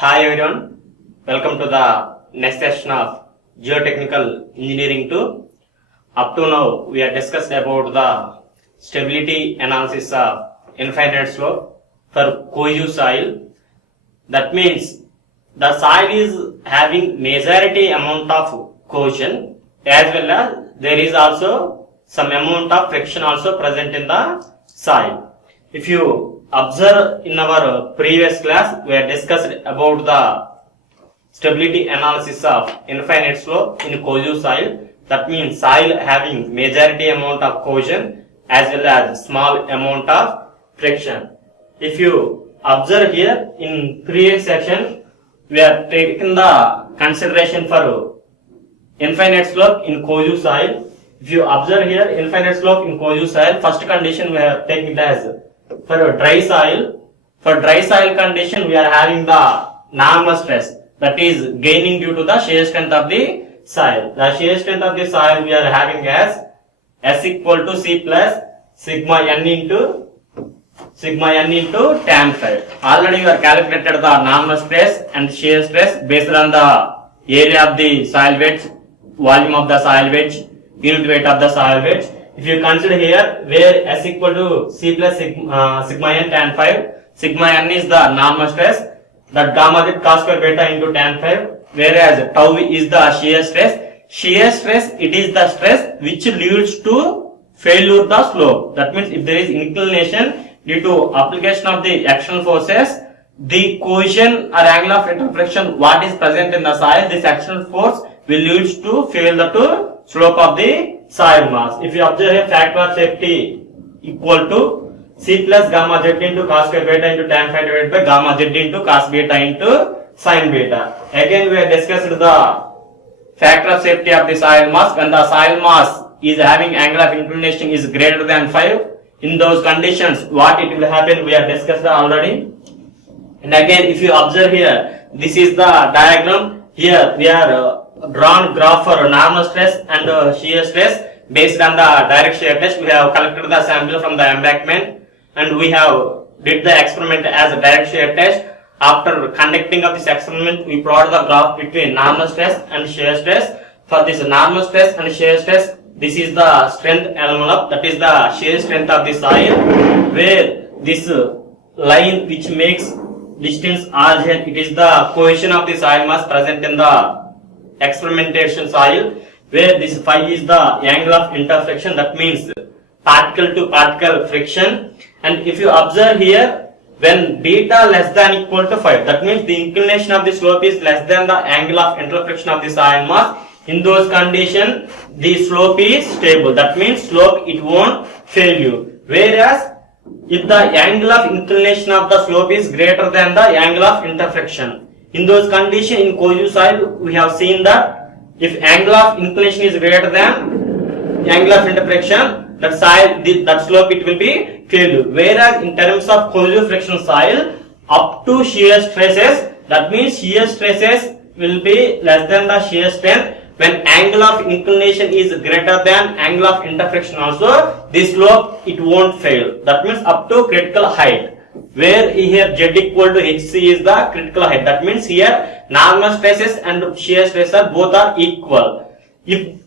Hi everyone, welcome to the next session of Geotechnical Engineering 2. Up to now, we have discussed about the stability analysis of infinite slope for cohesive soil. That means the soil is having majority amount of cohesion as well as there is also some amount of friction also present in the soil. If you observe in our previous class, we have discussed about the stability analysis of infinite slope in cohesive soil. That means soil having majority amount of cohesion as well as small amount of friction. If you observe here in previous section, we have taken the consideration for infinite slope in cohesive soil. If you observe here infinite slope in cohesive soil, first condition we have taken it as for dry soil. For dry soil condition, we are having the normal stress, that is gaining due to the shear strength of the soil. The shear strength of the soil we are having as S equal to C plus sigma n into tan phi. Already we are calculated the normal stress and shear stress based on the area of the soil wedge, volume of the soil wedge, unit weight of the soil wedge. If you consider here where S equal to C plus sigma n tan phi, sigma n is the normal stress, that gamma z cos square beta into tan phi, whereas tau is the shear stress. Shear stress, it is the stress which leads to failure the slope. That means if there is inclination due to application of the external forces, the cohesion or angle of interflexion what is present in the soil, this external force will lead to failure to slope of the soil mass. If you observe a factor of safety equal to C plus gamma z into cos square beta into tan phi divided by gamma z into cos beta into sin beta. Again we have discussed the factor of safety of the soil mass. When the soil mass is having angle of inclination is greater than 5, in those conditions what it will happen we have discussed already. And again if you observe here, this is the diagram. Here we are drawn graph for normal stress and shear stress based on the direct shear test. We have collected the sample from the embankment and we have did the experiment as a direct shear test. After conducting of this experiment, we plot the graph between normal stress and shear stress. For this normal stress and shear stress, this is the strength envelope, that is the shear strength of the soil, where this line which makes distance origin, it is the cohesion of the soil mass present in the experimentation soil, where this phi is the angle of interflexion, that means particle to particle friction. And if you observe here, when beta less than equal to 5, that means the inclination of the slope is less than the angle of interflexion of the soil mass. In those conditions, the slope is stable, that means slope it won't fail you. Whereas if the angle of inclination of the slope is greater than the angle of interflexion, in those conditions in cohesive soil we have seen that if angle of inclination is greater than angle of interflexion, that soil, that slope it will be failure. Whereas in terms of cohesive friction soil, up to shear stresses, that means shear stresses will be less than the shear strength. When angle of inclination is greater than angle of interflexion also, this slope it won't fail. That means up to critical height, where here Z equal to HC is the critical height. That means here normal stresses and shear stresses are both are equal. If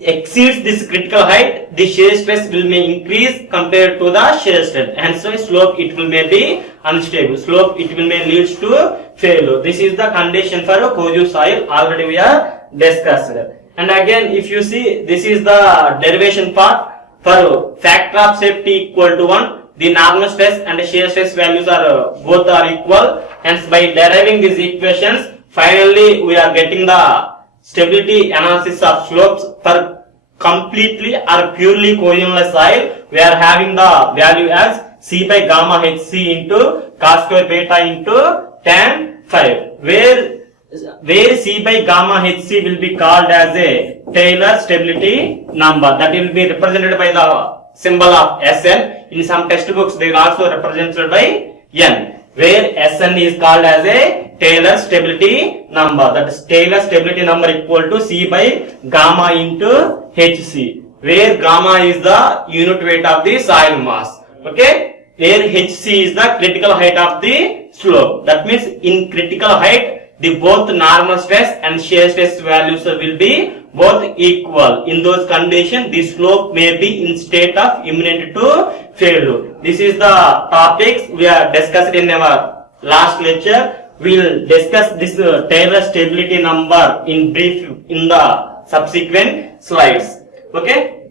exceeds this critical height, the shear stress will may increase compared to the shear strength, and so slope it will may be unstable. Slope it will may leads to failure. This is the condition for a cohesive soil. Already we are discussed. And again if you see, this is the derivation part. For factor of safety equal to 1, the normal stress and shear stress values are both are equal. Hence by deriving these equations, finally we are getting the stability analysis of slopes for completely or purely cohesionless soil. We are having the value as C by gamma HC into cos square beta into tan phi, where C by gamma HC will be called as a Taylor stability number, that will be represented by the symbol of Sn. In some textbooks they are also represented by N, where Sn is called as a Taylor stability number. That is Taylor stability number equal to C by gamma into HC, where gamma is the unit weight of the soil mass. Okay. where HC is the critical height of the slope. That means in critical height, the both normal stress and shear stress values will be both equal. In those conditions, the slope may be in state of imminent to failure. This is the topics we are discussed in our last lecture. We will discuss this Taylor stability number in brief in the subsequent slides. Okay.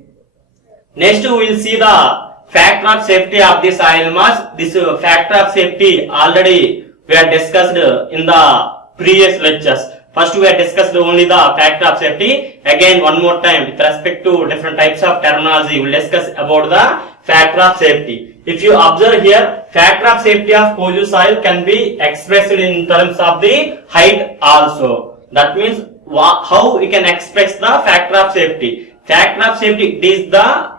Next, we will see the factor of safety of the soil mass. This factor of safety already we have discussed in the previous lectures. First we have discussed only the factor of safety. Again one more time with respect to different types of terminology we will discuss about the factor of safety. If you observe here, factor of safety of Koju soil can be expressed in terms of the height also. That means how we can express the factor of safety. Factor of safety, it is the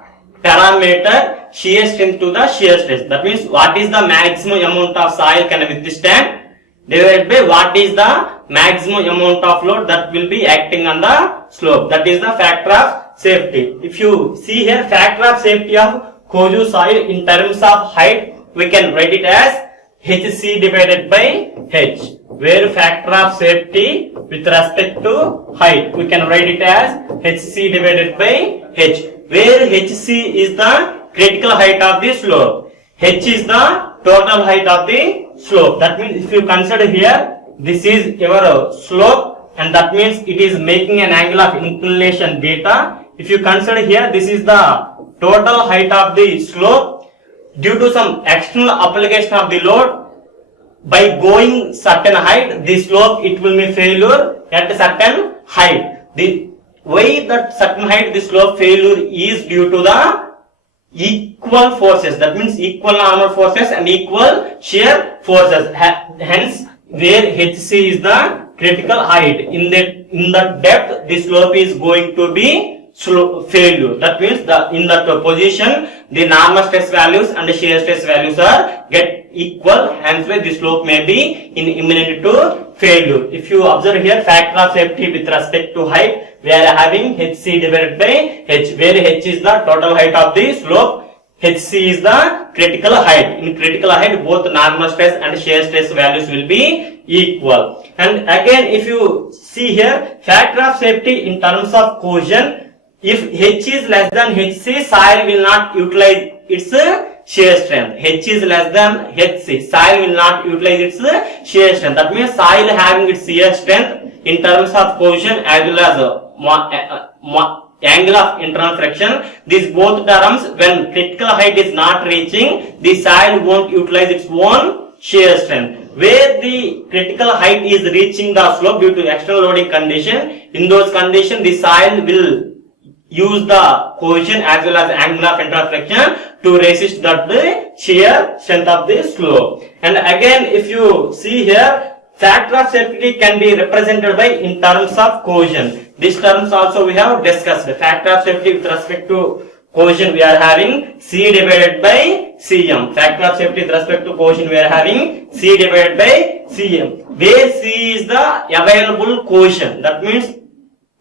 parameter shear strength to the shear stress. That means what is the maximum amount of soil can withstand divided by what is the maximum amount of load that will be acting on the slope. That is the factor of safety. If you see here, factor of safety of Koju soil in terms of height, we can write it as HC divided by H. Where factor of safety with respect to height, we can write it as HC divided by H. Where HC is the critical height of the slope, H is the total height of the slope. That means if you consider here, this is your slope and that means it is making an angle of inclination beta. If you consider here, this is the total height of the slope. Due to some external application of the load, by going certain height, the slope it will be failure at a certain height. The way that certain height the slope failure is due to the equal forces. That means equal normal forces and equal shear forces. Hence, where HC is the critical height, in the depth the slope is going to be failure. That means in that position the normal stress values and the shear stress values are get equal. Hence, the slope may be in imminent to failure. If you observe here, factor of safety with respect to height, we are having HC divided by H, where H is the total height of the slope, HC is the critical height. In critical height, both normal stress and shear stress values will be equal. And again, if you see here, factor of safety in terms of cohesion, if H is less than HC, soil will not utilize its shear strength. H is less than HC, soil will not utilize its shear strength. That means soil having its shear strength in terms of cohesion as well as angle of internal friction. These both terms, when critical height is not reaching, the soil won't utilize its own shear strength. Where the critical height is reaching the slope due to external loading condition, in those conditions the soil will use the cohesion as well as angle of internal friction to resist the shear strength of the slope. And again, if you see here, factor of safety can be represented by in terms of cohesion. These terms also we have discussed. Factor of safety with respect to cohesion we are having C divided by Cm. Factor of safety with respect to cohesion we are having C divided by Cm. Where C is the available cohesion. That means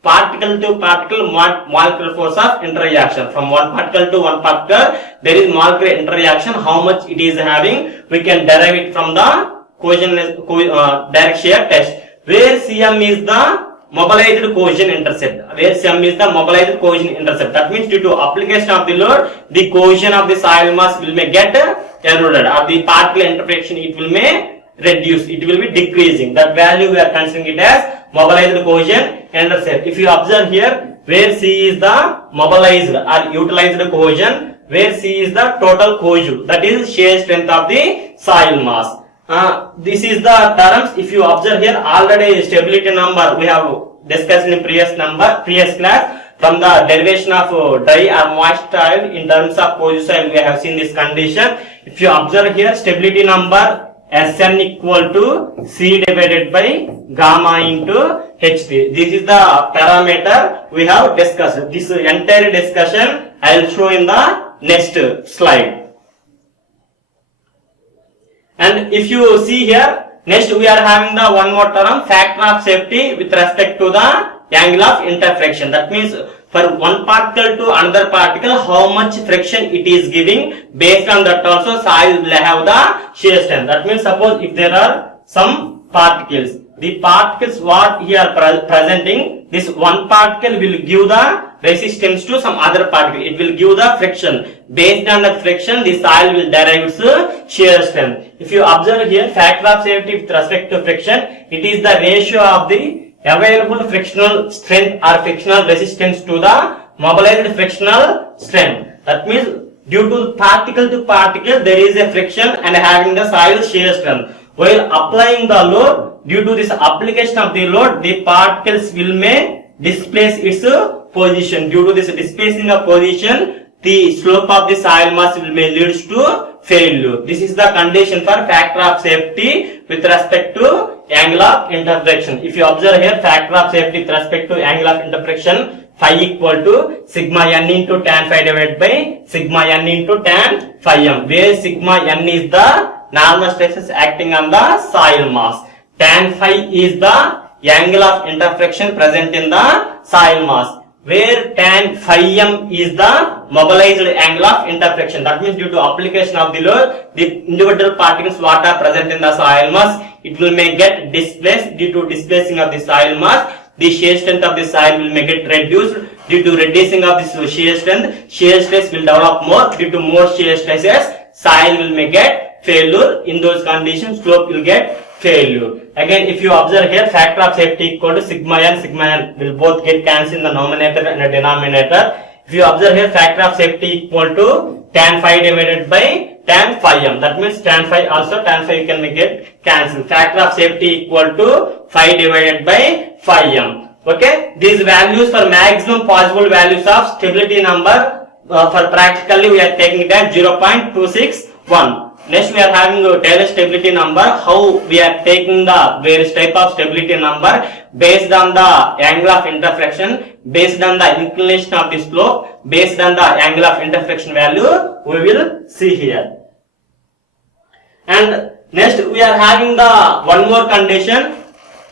particle to particle molecular force of interaction. From one particle to one particle, there is molecular interaction. How much it is having, we can derive it from the cohesion direct shear test. Where Cm is the mobilized cohesion intercept. Where Cm is the mobilized cohesion intercept. That means due to application of the load, the cohesion of the soil mass will may get eroded, or the particle interaction it will may reduce. It will be decreasing. That value we are considering it as mobilized cohesion intercept. If you observe here, where C is the mobilized or utilized cohesion, where C is the total cohesion, that is shear strength of the soil mass. This is the terms. If you observe here, already stability number we have discussed in previous class. From the derivation of dry or moist soil in terms of Koju soil, we have seen this condition. If you observe here, stability number Sn equal to C divided by gamma into Ht. This is the parameter we have discussed. This entire discussion I will show in the next slide. And if you see here, next we are having the one more term, factor of safety with respect to the angle of interfraction. That means for one particle to another particle, how much friction it is giving. Based on that also soil will have the shear strength. That means suppose if there are some particles, the particles what here presenting, this one particle will give the resistance to some other particle. It will give the friction. Based on that friction, the soil will derive its shear strength. If you observe here, factor of safety with respect to friction, it is the ratio of the available frictional strength or frictional resistance to the mobilized frictional strength. That means due to particle to particle, there is a friction and having the soil shear strength. While applying the load, due to this application of the load, the particles will may displace its position. Due to this displacing of position, the slope of the soil mass will may leads to failure. This is the condition for factor of safety with respect to angle of interfraction. If you observe here, factor of safety with respect to angle of interfraction, phi equal to sigma n into tan phi divided by sigma n into tan phi m, where sigma n is the normal stresses acting on the soil mass. Tan phi is the angle of interfraction present in the soil mass, where tan phi m is the mobilized angle of interfraction. That means due to application of the load, the individual particles what are present in the soil mass, it will may get displaced. Due to displacing of the soil mass, the shear strength of the soil will may get reduced. Due to reducing of this shear strength, shear stress will develop more. Due to more shear stresses, soil will may get failure. In those conditions, slope will get failure. Again, if you observe here, factor of safety equal to sigma n will both get cancelled in the numerator and the denominator. If you observe here, factor of safety equal to tan phi divided by tan phi m. That means tan phi also, tan phi you can make it cancel. Factor of safety equal to phi divided by phi m. Okay, these values for maximum possible values of stability number for practically we are taking it as 0.261. Next we are having a Taylor stability number. How we are taking the various type of stability number based on the angle of interfraction, based on the inclination of the slope, based on the angle of interfraction value, we will see here. And next we are having the one more condition.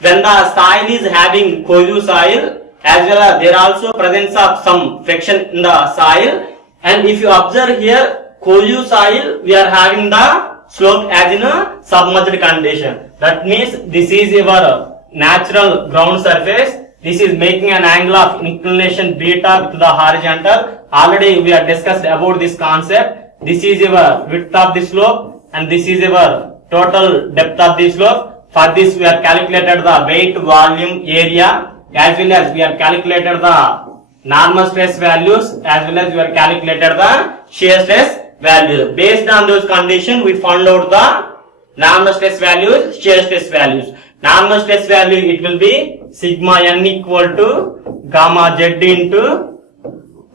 When the soil is having cohesive soil, as well as there also presence of some friction in the soil. And if you observe here, cohesive soil, we are having the slope as in a submerged condition. That means this is your natural ground surface. This is making an angle of inclination beta with the horizontal. Already we have discussed about this concept. This is your width of the slope and this is your total depth of the slope. For this we have calculated the weight, volume, area, as well as we have calculated the normal stress values, as well as we have calculated the shear stress value. Based on those conditions, we found out the normal stress values, shear stress values. Normal stress value, it will be sigma n equal to gamma z into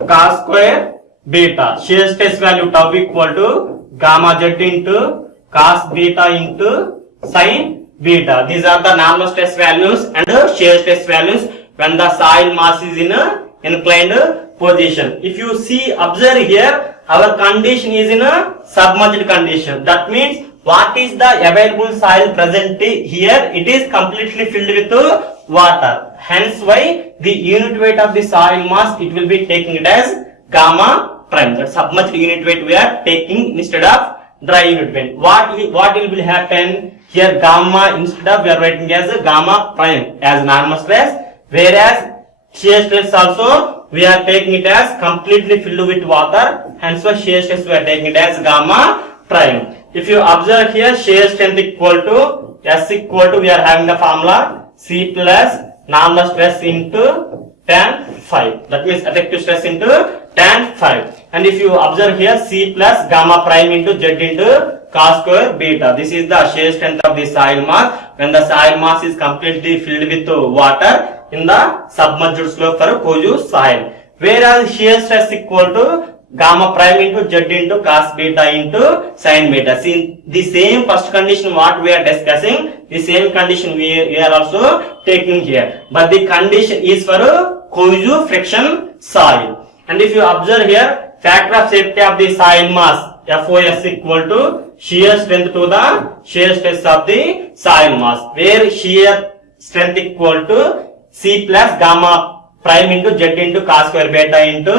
cos square beta. Shear stress value tau equal to gamma z into cos beta into sin beta. These are the normal stress values and shear stress values when the soil mass is in a inclined position. If you see, observe here, our condition is in a submerged condition. That means what is the available soil present here? It is completely filled with water. Hence why the unit weight of the soil mass, it will be taking it as gamma prime. That submerged unit weight we are taking instead of dry unit weight. What will happen here? Gamma instead of we are writing as a gamma prime as normal stress, whereas shear stress also we are taking it as completely filled with water. Hence why shear stress we are taking it as gamma prime. If you observe here, shear strength equal to S equal to, we are having the formula C plus normal stress into tan phi. That means effective stress into tan phi. And if you observe here, C plus gamma prime into Z into cos square beta. This is the shear strength of the soil mass when the soil mass is completely filled with water in the submerged slope for cohesive soil. Whereas shear stress equal to gamma prime into Z into cos beta into sin beta. See, the same first condition what we are discussing, the same condition we are also taking here. But the condition is for a cohesive friction soil. And if you observe here, factor of safety of the soil mass, FOS equal to shear strength to the shear stress of the soil mass, where shear strength equal to C plus gamma prime into z into cos square beta into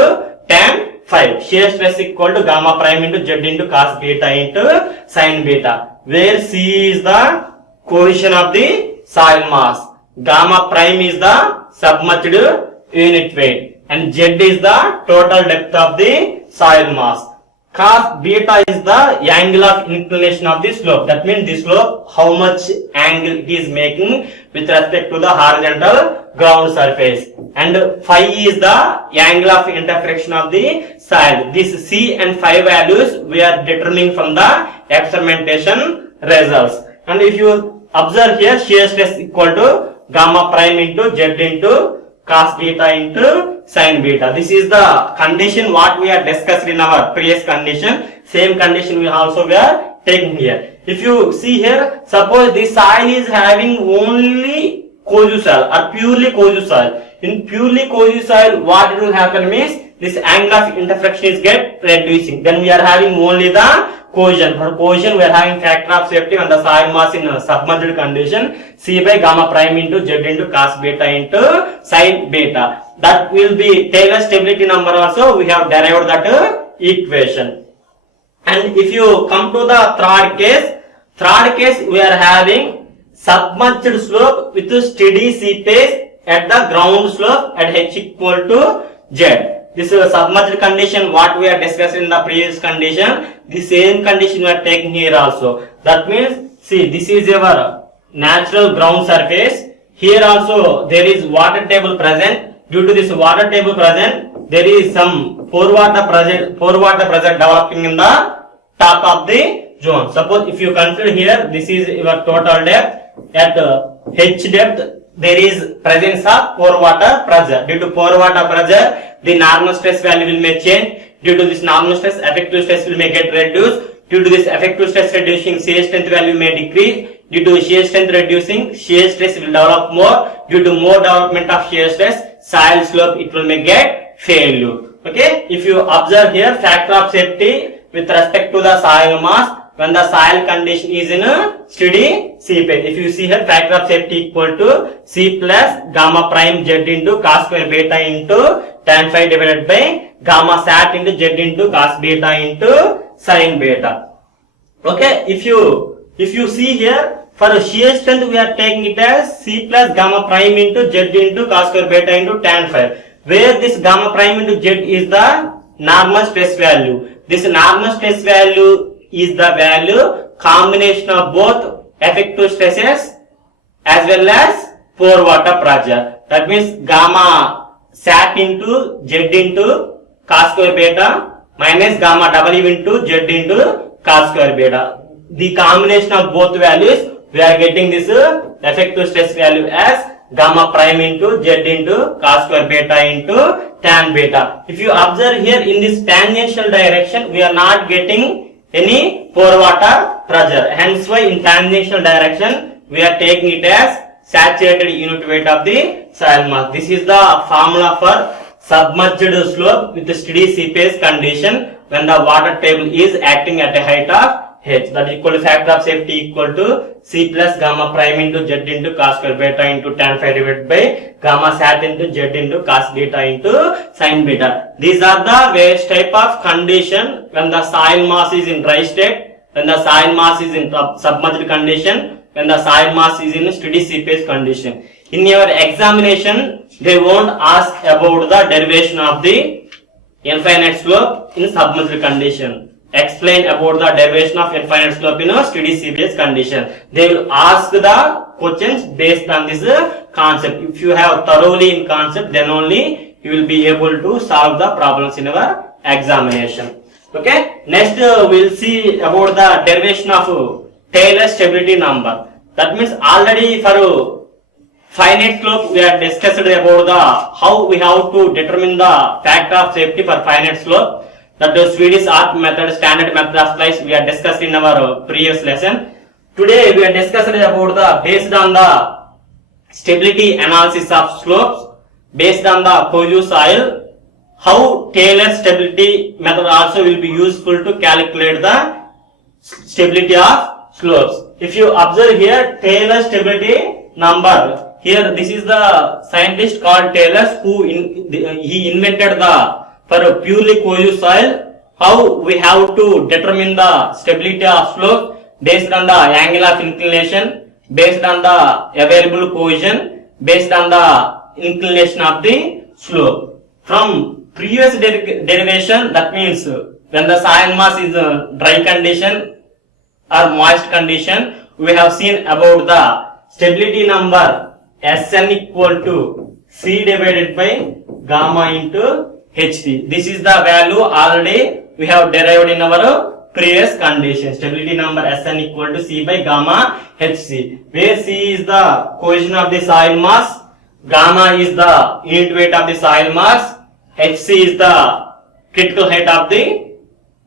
tan phi. Shear stress equal to gamma prime into z into cos beta into sin beta, where C is the cohesion of the soil mass, gamma prime is the submerged unit weight, and z is the total depth of the soil mass. Cos beta is the angle of inclination of the slope. That means the slope, how much angle it is making with respect to the horizontal ground surface. And phi is the angle of intersection of the soil. This C and phi values we are determining from the experimentation results. And if you observe here, shear stress equal to gamma prime into z into cos beta into sin beta. This is the condition what we are discussed in our previous condition. Same condition we also we are taking here. If you see here, suppose this soil is having only coastal soil or purely coastal soil. In purely coastal soil, what it will happen means this angle of intersection is get reducing. Then we are having only the cohesion. For cohesion, we are having factor of safety when the soil mass in submerged condition, C by gamma prime into z into cos beta into sin beta. That will be Taylor stability number also. We have derived that equation. And if you come to the third case we are having submerged slope with steady sea pace at the ground slope at h equal to z. This is a submerged condition what we are discussing in the previous condition. The same condition we are taking here also. That means, see, this is your natural ground surface. Here also there is water table present. Due to this water table present, there is some pore water pressure developing in the top of the zone. Suppose if you consider here, this is your total depth. At h depth, there is presence of pore water pressure. Due to pore water pressure, the normal stress value will may change. Due to this normal stress, effective stress will may get reduced. Due to this effective stress reducing, shear strength value may decrease. Due to shear strength reducing, shear stress will develop more. Due to more development of shear stress, soil slope it will may get failure. Okay, if you observe here, factor of safety with respect to the soil mass when the soil condition is in a steady sea pace. If you see here, factor of safety equal to C plus gamma prime z into cos square beta into tan phi divided by gamma sat into z into cos beta into sin beta. Okay, if you see here, for shear strength we are taking it as C plus gamma prime into z into cos square beta into tan phi, where this gamma prime into z is the normal stress value. This normal stress value is the value combination of both effective stresses as well as pore water pressure. That means gamma sat into z into cos square beta minus gamma w into z into cos square beta. The combination of both values, we are getting this effective stress value as gamma prime into z into cos square beta into tan beta. If you observe here, in this tangential direction, we are not getting any pore water pressure. Hence why in tangential direction, we are taking it as saturated unit weight of the soil mass. This is the formula for submerged slope with steady sea pace condition when the water table is acting at a height of h. That is equal to factor of safety equal to C plus gamma prime into z into cos square beta into tan phi divided by gamma sat into z into cos beta into sin beta. These are the various type of condition when the soil mass is in dry state, when the soil mass is in submerged condition, when the soil mass is in steady sea pace condition. In your examination, they won't ask about the derivation of the infinite slope in submerged condition. Explain about the derivation of infinite slope in a steady sea pace condition. They will ask the questions based on this concept. If you have thoroughly in concept, then only you will be able to solve the problems in our examination. Okay, next we'll see about the derivation of Taylor stability number. That means already for finite slope we have discussed about the how we have to determine the factor of safety for finite slope. That the Swedish art method, standard method of slice we are discussed in our previous lesson. Today we are discussing about the based on the stability analysis of slopes based on the coastal soil, how Taylor stability method also will be useful to calculate the stability of slopes. If you observe here, Taylor stability number, here this is the scientist called Taylor who he invented the for purely cohesive soil how we have to determine the stability of slope based on the angle of inclination, based on the available cohesion, based on the inclination of the slope. From previous derivation, that means when the soil mass is dry condition or moist condition, we have seen about the stability number Sn equal to C divided by gamma into Hc. This is the value already we have derived in our previous condition. Stability number Sn equal to C by gamma Hc, where C is the cohesion of the soil mass, gamma is the unit weight of the soil mass, Hc is the critical height of the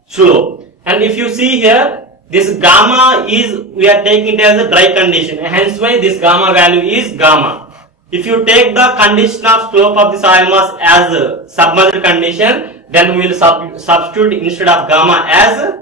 slope. And if you see here, this gamma is, we are taking it as a dry condition, hence why this gamma value is gamma. If you take the condition of slope of the soil mass as a submerged condition, then we will substitute instead of gamma as,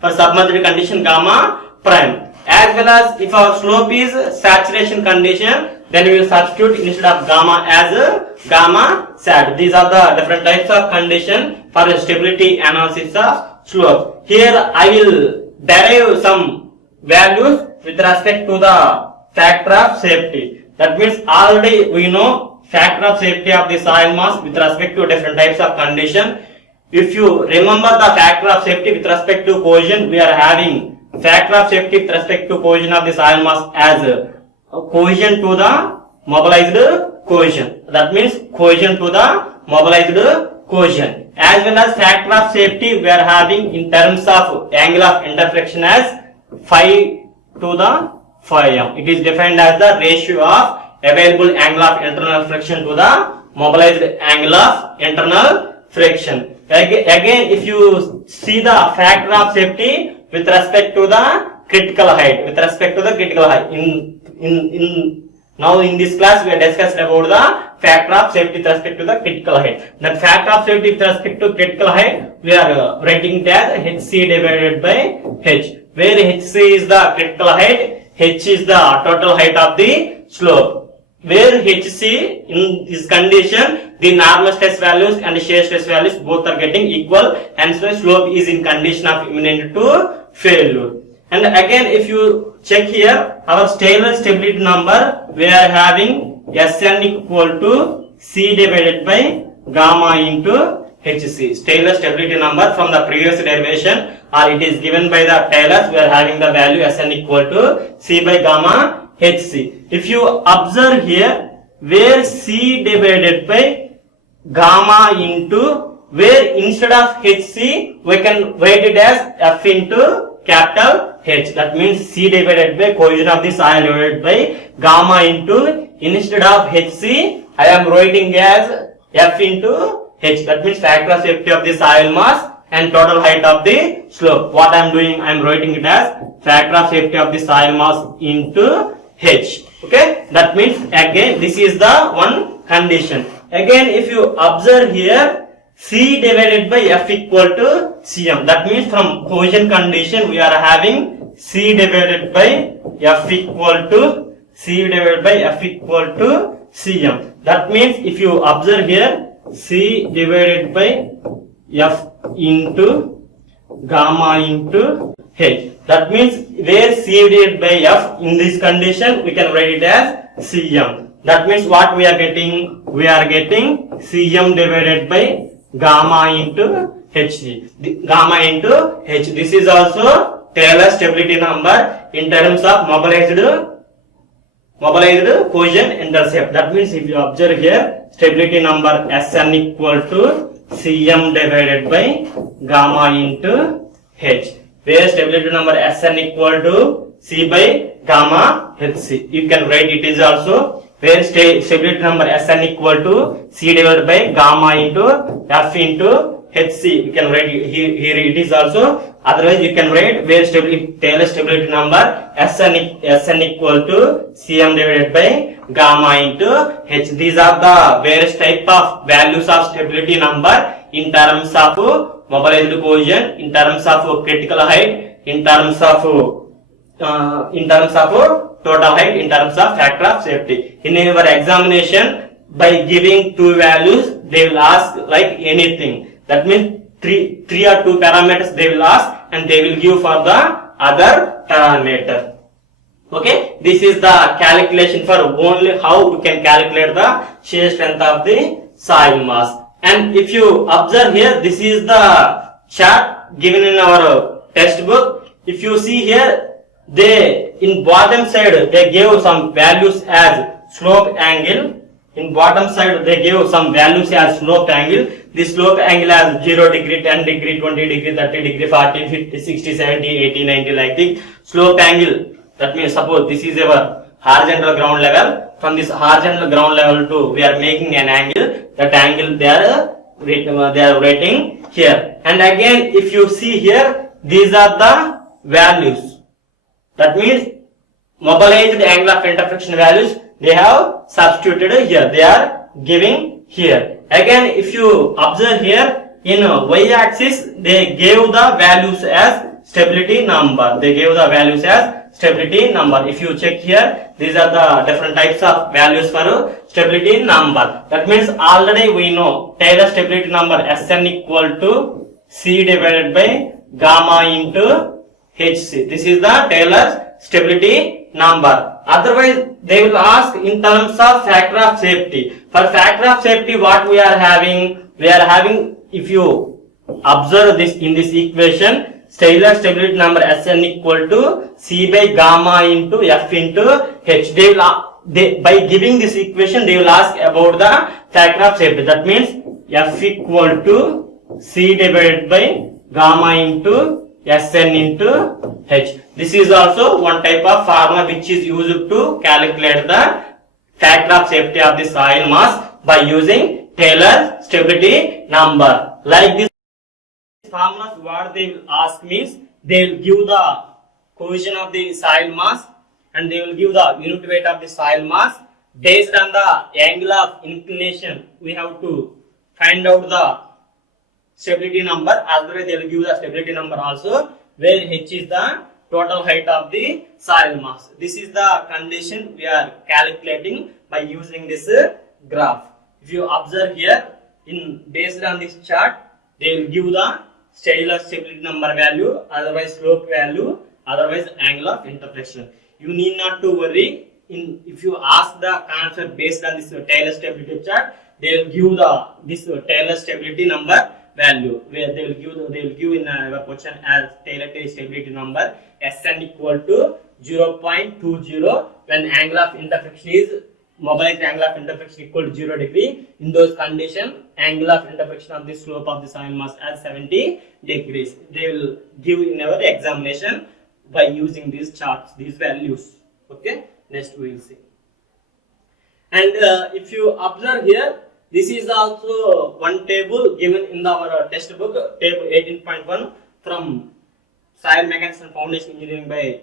for submerged condition, gamma prime. As well as if our slope is saturation condition, then we will substitute instead of gamma as a gamma sat. These are the different types of condition for the stability analysis of slope. Here I will derive some values with respect to the factor of safety. That means already we know factor of safety of the soil mass with respect to different types of condition. If you remember the factor of safety with respect to cohesion, we are having factor of safety with respect to cohesion of the soil mass as cohesion to the mobilized cohesion. That means cohesion to the mobilized cohesion. As well as factor of safety we are having in terms of angle of interflexion as phi to the phi m. It is defined as the ratio of available angle of internal friction to the mobilized angle of internal friction. Again, if you see the factor of safety with respect to the critical height, now in this class we have discussed about the factor of safety with respect to the critical height. That factor of safety with respect to critical height, we are writing it as Hc divided by H, where Hc is the critical height, H is the total height of the slope. Where Hc in this condition, the normal stress values and shear stress values both are getting equal, hence why slope is in condition of imminent to failure. And again, if you check here, our Taylor stability number, we are having Sn equal to C divided by gamma into Hc. Taylor stability number from the previous derivation, or it is given by the Taylor, we are having the value Sn equal to C by gamma Hc. If you observe here, where C divided by gamma into, where instead of Hc, we can write it as F into capital H. That means C divided by cohesion of the soil divided by gamma into, instead of Hc, I am writing as F into H. That means factor of safety of the soil mass and total height of the slope. What I am doing, I am writing it as factor of safety of the soil mass into H. Okay, that means again this is the one condition. Again, if you observe here, C divided by F equal to Cm. That means from cohesion condition we are having C divided by F equal to Cm. That means if you observe here, C divided by F into gamma into H. That means where C divided by F in this condition, we can write it as Cm. That means what we are getting? We are getting Cm divided by gamma into Hg. Gamma into H. This is also Taylor stability number in terms of mobilized cohesion intercept. That means if you observe here, stability number Sn equal to Cm divided by gamma into H, where stability number Sn equal to C by gamma Hc. You can write it is also where stability number Sn equal to C divided by gamma into F into Hc. You can write it here it is also. Otherwise you can write where Taylor stability number Sn equal to Cm divided by gamma into H. These are the various type of values of stability number in terms of mobilized cohesion, in terms of critical height, in terms of total height in terms of factor of safety. In our examination, by giving two values, they will ask like anything. That means three or two parameters they will ask, and they will give for the other parameter. Okay, this is the calculation for only how we can calculate the shear strength of the soil mass. And if you observe here, this is the chart given in our textbook. If you see here, they in bottom side they gave some values as slope angle. In bottom side they gave some values as slope angle. The slope angle as 0 degree, 10 degree, 20 degree, 30 degree, 40, 50, 60, 70, 80, 90 like this. Slope angle. That means suppose this is our horizontal ground level. From this horizontal ground level to we are making an angle. That angle they are writing here. And again, if you see here, these are the values. That means mobilized angle of intersection values they have substituted here. They are giving here. Again, if you observe here in y-axis, they gave the values as stability number. They gave the values as stability number. If you check here, these are the different types of values for stability number. That means already we know Taylor stability number Sn equal to C divided by gamma into Hc. This is the Taylor stability number. Otherwise, they will ask in terms of factor of safety. For factor of safety, what we are having? We are having, if you observe this in this equation, Taylor stability number Sn equal to C by gamma into F into H. By giving this equation, they will ask about the factor of safety. That means F equal to C divided by gamma into Sn into H. This is also one type of formula which is used to calculate the factor of safety of the soil mass by using Taylor stability number. Like this formulas, what they will ask means they will give the cohesion of the soil mass and they will give the unit weight of the soil mass. Based on the angle of inclination, we have to find out the stability number. As well as they will give the stability number also, where H is the total height of the soil mass. This is the condition we are calculating by using this graph. If you observe here, based on this chart, they will give the Taylor stability number value, otherwise slope value, otherwise angle of intersection. You need not to worry. If you ask the concept based on this Taylor stability chart, they will give this Taylor stability number value, where they will give in your question as Taylor stability number Sn equal to 0.20 when angle of intersection is mobilized angle of intersection equal to 0 degree. In those conditions, angle of intersection of the slope of the soil mass as 70 degrees. They will give in our examination by using these charts, these values. Okay, next we will see. And if you observe here, this is also one table given in our textbook, table 18.1 from Soil Mechanics and Foundation Engineering by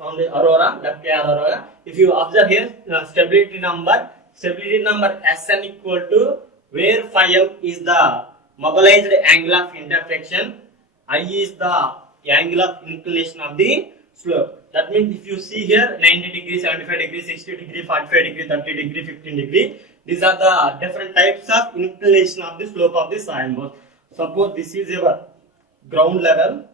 Aurora, Dr. Aurora. If you observe here, stability number Sn equal to where phi is the mobilized angle of intersection, I is the angle of inclination of the slope. That means if you see here 90 degree, 75 degree, 60 degree, 45 degree, 30 degree, 15 degree, these are the different types of inclination of the slope of the soil mass. Suppose this is your ground level.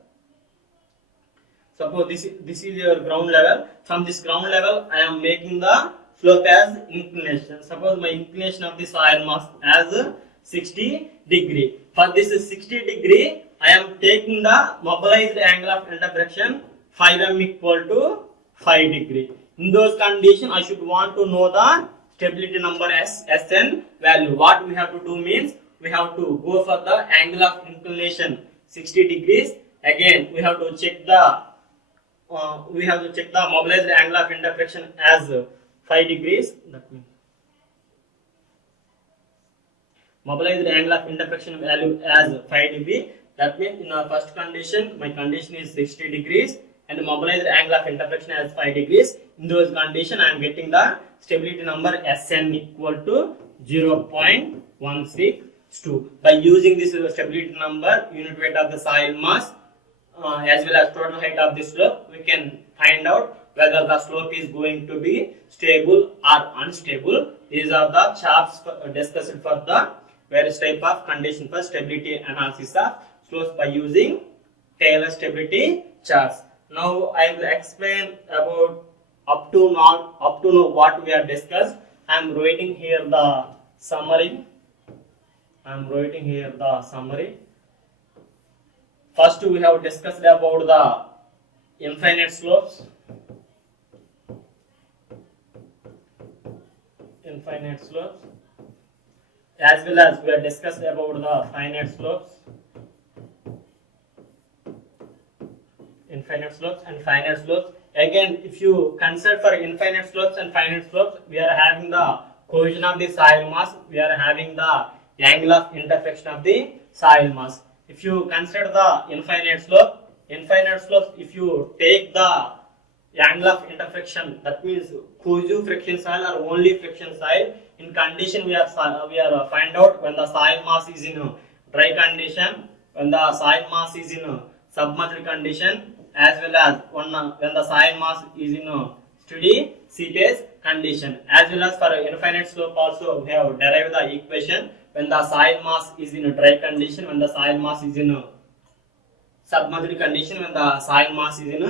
Suppose this is your ground level. From this ground level, I am making the slope as inclination. Suppose my inclination of the soil mass as 60 degree. For this 60 degree, I am taking the mobilized angle of intersection 5m equal to 5 degree. In those conditions, I should want to know the stability number Sn value. What we have to do means we have to go for the angle of inclination 60 degrees. Again, we have to check the mobilized angle of intersection as 5 degrees. That means mobilized angle of intersection value as 5 degree. That means in our first condition, my condition is 60 degrees and the mobilized angle of intersection as 5 degrees. In those conditions, I am getting the stability number Sn equal to 0.162. By using this stability number, unit weight of the soil mass as well as total height of the slope, we can find out whether the slope is going to be stable or unstable. These are the charts discussed for the various type of condition for stability analysis of slopes by using Taylor stability charts. Now I will explain about up to now what we have discussed. I am writing here the summary. First we have discussed about the infinite slopes. As well as we have discussed about the finite slopes. Infinite slopes and finite slopes. Again, if you consider for infinite slopes and finite slopes, we are having the cohesion of the soil mass, we are having the angle of intersection of the soil mass. If you consider the infinite slopes, if you take the angle of intersection, that means cohesive friction soil or only friction soil, in condition we are find out when the soil mass is in dry condition, when the soil mass is in submerged condition, as well as when the soil mass is in steady seepage condition. As well as for infinite slope also we have derived the equation when the soil mass is in dry condition, when the soil mass is in submerged condition, when the soil mass is in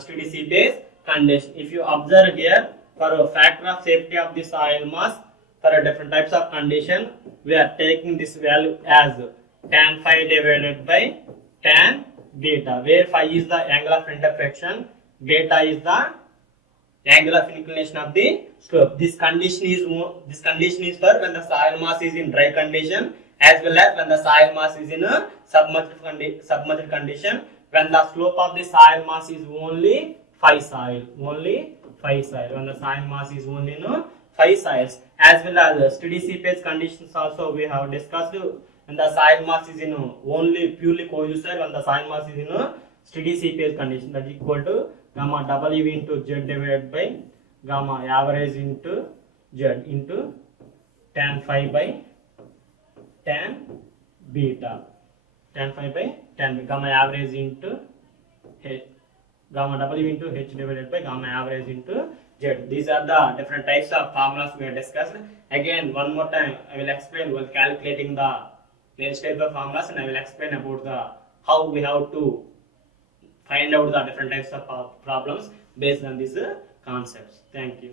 steady seepage condition. If you observe here, for a factor of safety of the soil mass for different types of condition, we are taking this value as tan phi divided by tan beta, where phi is the angle of intersection, beta is the angle of inclination of the slope. This condition is for when the soil mass is in dry condition, as well as when the soil mass is in a submerged condition, when the slope of the soil mass is only phi soil, when the soil mass is only in phi soils. As well as steady seepage conditions also we have discussed. When the soil mass is in only purely cohesive soil, when the soil mass is in a steady seepage condition, that is equal to gamma W into Z divided by gamma average into Z into tan phi by tan beta. Gamma average into H, gamma W into H divided by gamma average into Z. These are the different types of formulas we have discussed. Again, one more time I will explain while calculating the various types of formulas, and I will explain about the how we have to find out the different types of problems based on these concepts. Thank you.